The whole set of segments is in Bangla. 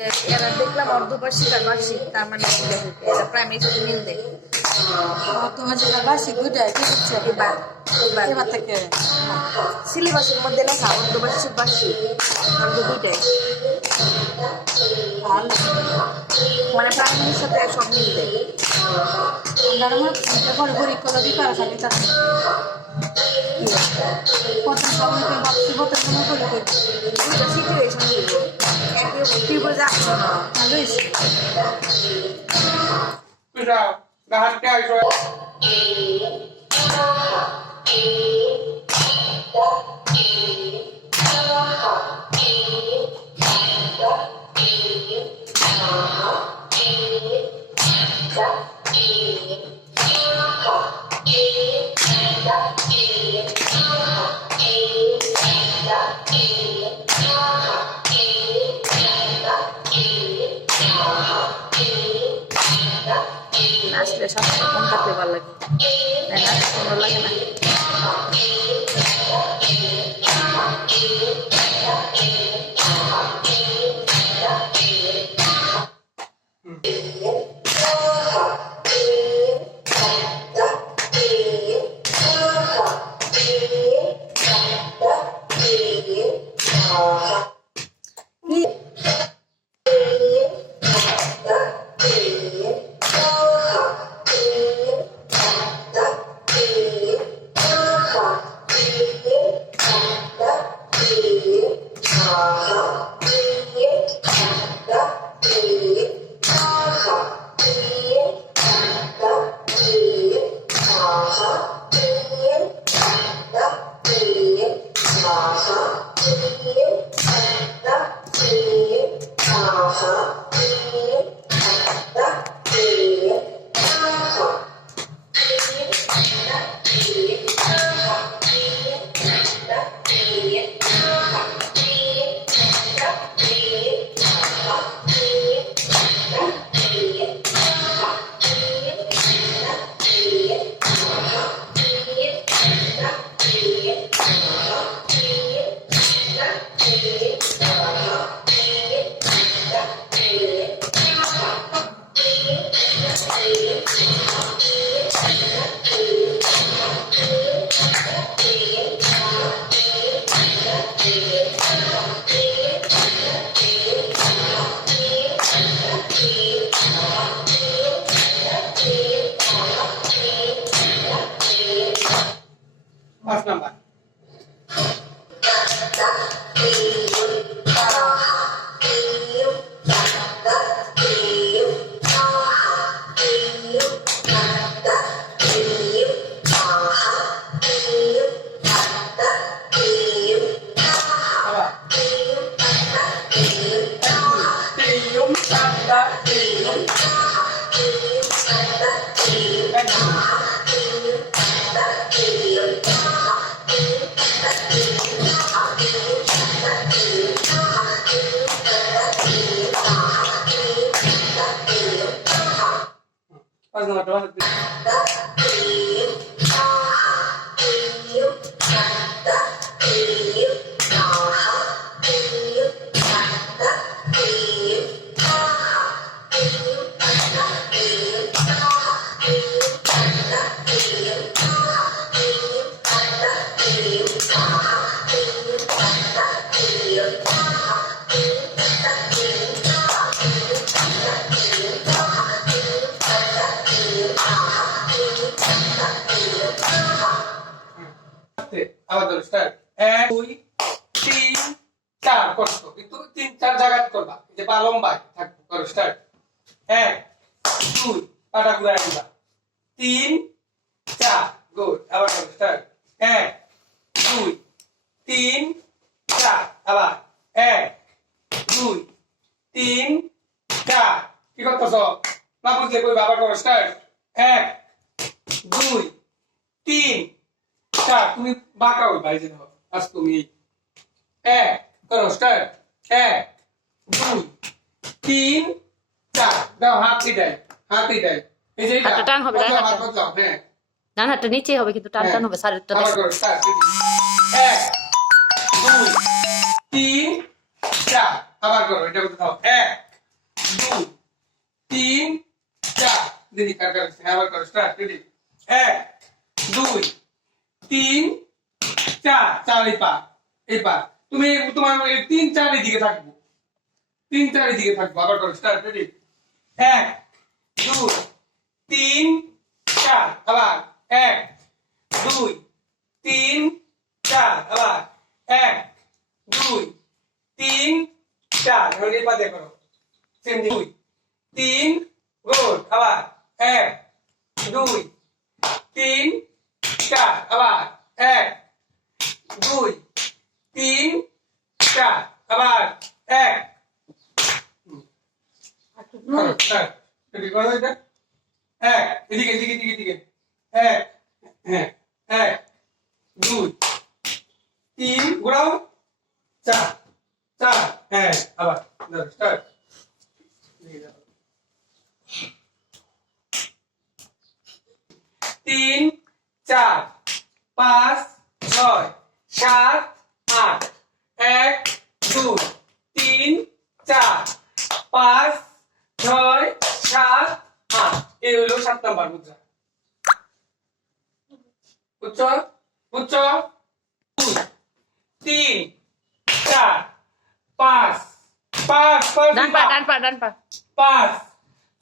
এরা দেখলাম অর্ধবার্ষিক আর বার্ষিক, তার মানে এরা প্রাইমারি সাথে মিল দেয়। অর্ধবার্ষিক আর বার্ষিক দুইটাই কি হচ্ছে এবার এবার থেকে সিলেবাসের মধ্যে লেখা অর্ধবার্ষিক বার্ষিক অর্ধ দুইটাই, ভালো। মানে প্রাইমারির সাথে সব মিল দেয়। আমরা আমার পরে পরীক্ষা দিতে আসলে তার প্রথম সময় ভাবছি প্রথম সময় পরীক্ষা দুইটা সিচুয়েশন দিব, একই তীব্র যাচ্ছে না। ভালো হয়েছে। নাচলে সবসময় মন কাটতে ভালো লাগে, নাচতে সুন্দর লাগে না? Pass number. আবার ধরো স্টার্ট 1 2 3 4 করছো কিন্তু 3 4 জায়গা করবা যে পা লম্বা থাকবে করো স্টার্ট 1 2 পাটা ঘুরাই দিবা 3 4 গুড আবার করো স্টার্ট 1 2 3 4 আবার 1 2 3 4 কি করতেছো না বুঝলে কইবা আবার করো স্টার্ট 1 2 3 4 তুমি বাঁকা হই ভাই যেন আজ তুমি 1 করো স্টার্ট 1 2 3 4 দাও হাতই দেয় এই যে হাতটা টান হবে, ডান হাতটা। হাত বদলাও হ্যাঁ ডান হাতটা নিচে হবে কিন্তু টান টান হবে সারেরটা আবার করো স্টার্ট 1 2 3 4 আবার করো এটা বলতে দাও 1 2 3 4 দিদি কার কার আবার করো স্টার্ট রেডি 1 2 3 4 4 এই পা তুমি তোমার 3 4 এর দিকে থাকবো 3 4 এর দিকে থাকবো আবার করো স্টার্ট রেডি 1 2 3 4 আবার 1 2 3 4 আবার 1 2 3 4 এখন এই পা দিয়ে করো সেম 2 3 গুড আবার 1 2 3 4 আবার 1 2 3 4 আবার 1 করো স্টার্ট রেডি করো এটা 1 এদিকে এদিকে এদিকে এদিকে 1 হ্যাঁ 1 2 3 ঘোরাও 4 4 হ্যাঁ আবার ধরো স্টার্ট 3 4 5 6 7 8 1 2 3 4 5 6 7 8 এই হলো 7 নাম্বার মুদ্রা বুঝছো বুঝছো 2 3 4 5 5 5 ডান পা ডান পা ডান পা 5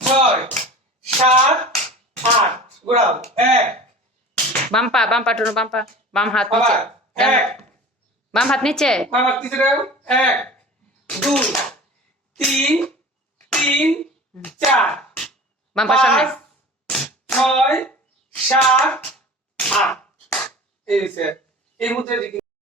6 7 8 ঘোরাও 1 বাম পা টুনু বাম পা বাম হাত নিচে আবার 1 বাম হাত নিচে আমার তিসে দাও 1 2 3 3 4 বাম পা সামনে 6 7 8 এই মুদ্রা